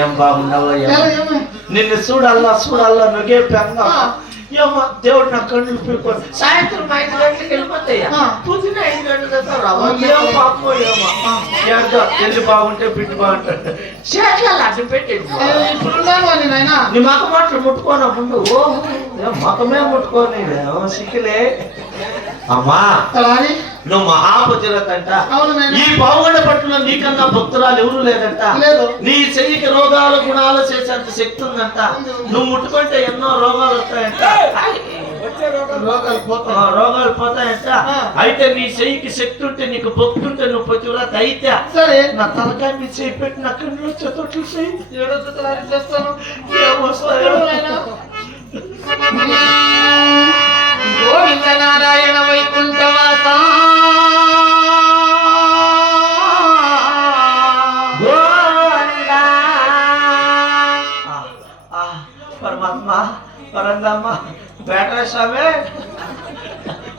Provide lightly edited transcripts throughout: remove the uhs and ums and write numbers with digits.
ఏం బాగున్నావు నిన్ను చూడల్లా నువ్వే పెంగా ఏమో దేవుడు నా కళ్ళు పీకోడు సాయంత్రం 5 గంటలకు వెళ్ళిపోతాయా పొద్దున 5 గంటలకు రావు ఏమో పాపో ఏమో ఏంటో తెల్లి బాగుంటే బిడ్డ బాగుంటాడు చేయాలి అడ్డు పెట్టేది నీ మగ మాటలు ముట్టుకోనా ముందు మగమే ముట్టుకోని సిక్కులే అమ్మా నువ్వు మహాపతిరత అంట ఈ పావుగండ పట్టున నీకన్నా భక్తురాలు ఎవరు లేదంట నీ చెయ్యికి రోగాలు గుణాలు చేసేంత శక్తి ఉందంట నువ్వు ముట్టుకుంటే ఎన్నో రోగాలు వస్తాయంట రోగాలు పోతాయంట అయితే నీ చెయ్యికి శక్తి ఉంటే నీకు భక్తుంటే నువ్వు పతివ్రత అయితే సరే నా తలకాయ మీ చెయ్యి పెట్టి నా కళ్ళు చెతోట్లు చేస్తాను గోవింద నారాయణ వైకుంఠవాస పరమాత్మ పరందమ్మ బేటర స్వామి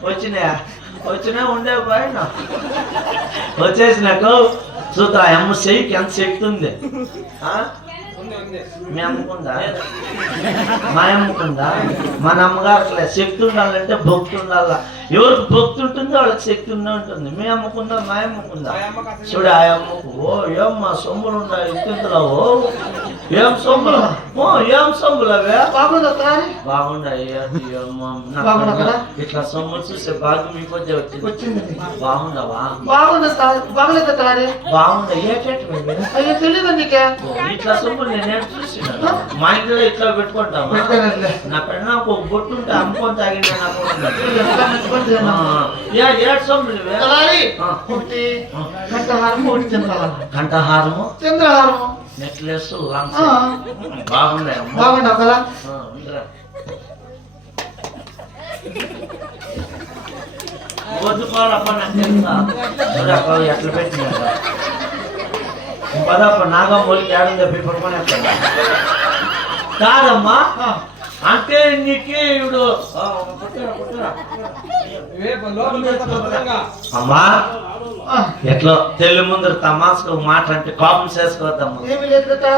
వచ్చినా ఉండే పోయిన వచ్చేసినాకు చూద్దా అమ్మ చెయ్యికి ఎంత శక్తి ఉంది మీ అమ్ముకుందా మా అమ్ముకుందా మన అమ్మగారు శక్తి ఉండాలంటే భక్తి ఉండాల ఎవరికి భక్తి ఉంటుందో వాళ్ళకి శక్తి ఉండే ఉంటుంది మీ అమ్ముకుందా మా అమ్ముకుందా చూడు ఆ అమ్మకు ఓ ఏమ్మా సొమ్ములు ఉన్నాయి ఇంతలో ఏం సొమ్ములు ఏం సొమ్ములు అవే బాగుండాయి ఇట్లా సొమ్ములు చూసే భాగ్యం మీకు వచ్చింది బాగుండవా బాగుందా తెలీదు నీకే ఇట్లా సొమ్ములు నేను చూసిన మా ఇంట్లో ఇట్లా పెట్టుకుంటాము నా పెద్ద ఒక బొట్టు ఉంటే అమ్ముకొని తాగింది ఏడు సొమ్ములు కంఠహారము చంద్రహారము నెక్లెస్ బాగుండవు కదా వద్దుకోవాలప్ప నాకు తెలుసా ఎట్లా పెట్టినా పదప్ప నాగమ్మోలికి ఏడుందో పడుకొని కాదమ్మా అంటే నీకే ఇప్పుడు అమ్మా ఎట్లా తెల్లి ముందర తమాసుకు మాట అంటే కాపం చేసుకోవద్దమ్మా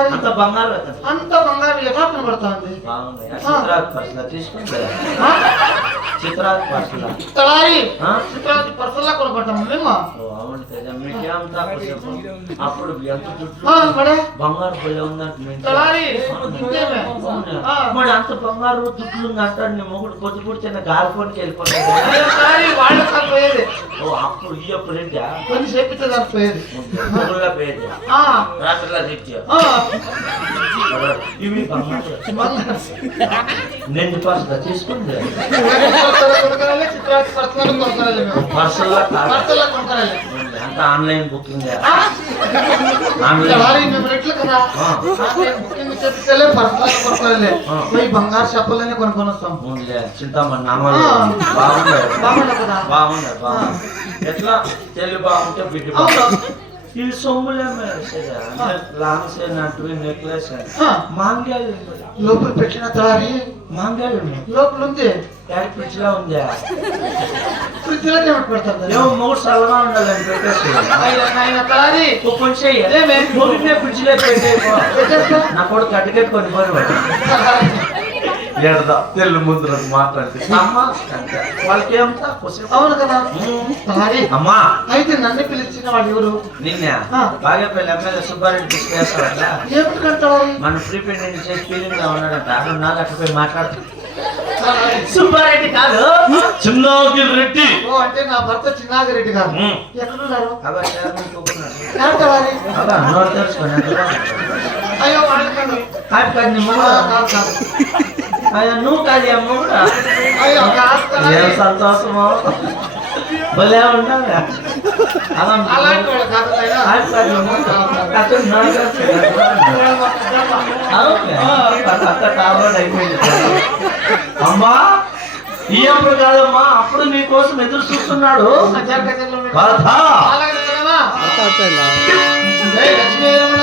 అంత బంగారు బాగుంది చిత్రాది పర్సలా తీసుకుంటా చిత్రాది పర్సలా కొనుక్కుంటాము మేము మీకేం తక్కువ చెప్పు అప్పుడు ఎంత దుడ్డు బంగారు పొయ్యి ఉందంటే మరి అంత బంగారు దుడ్లు అంటాడు నీ మొగుడు పొద్దు పుడితే గాలిపోనికి వెళ్ళిపోతాడు అప్పుడు ఈ అప్పుడు ఏంటా పోయేది రాత్రిలో ఇవి నిండు పర్సలా తీసుకుంది అంత ఆన్లైన్ బుకింగ్ బంగారు చెప్పలనే కొనుక్కొని వస్తాం చింతామణి బాగుంది ఎట్లా తెల్లి బాగుంటే బిడ్డ ఈ సొమ్ములే నెక్లెస్ మాంగ్యాలు లోపల పెట్టిన తలారి మాంగ్యాలు లోపల ఉంది ఫ్రిడ్జ్ లో ఉందా ఫ్రిడ్జ్ లో పెడతారు ఏమో 3 సార్లుగా ఉండాలని తలారి కొంచెం ఫ్రిడ్జ్ లో పెట్టే నా కొడుకు అడ్డుకెట్టుకొని పోయి ఏడదా తెల్లు ముందు మాట్లాడితే వాళ్ళకి ఏం అవును కదా అమ్మా అయితే నన్ను పిలిచిన వాడు ఎవరు నిన్న బాగేపల్లి ఎమ్మెల్యే సుబ్బారెడ్డి తీసుకేస్తాడంట మన ప్రీపెయిడ్ చేసి ఫీలింగ్ గా ఉన్నాడంట అక్కడ నాకు అట్లా పోయి మాట్లాడుతూ సుబ్బారెడ్డి కాదు చిన్నాగిరి రెడ్డి అంటే నా భర్త చిన్నాగిరి రెడ్డి గారు ఎక్కడున్నారు అయ్యో అయ్యా నువ్వు కాదు అమ్మ కూడా ఏం సంతోషమో భలే ఉండాలి అమ్మా ఈ అప్పుడు కాదమ్మా అప్పుడు నీకోసం ఎదురు చూస్తున్నాడు లక్ష్మీ రమణ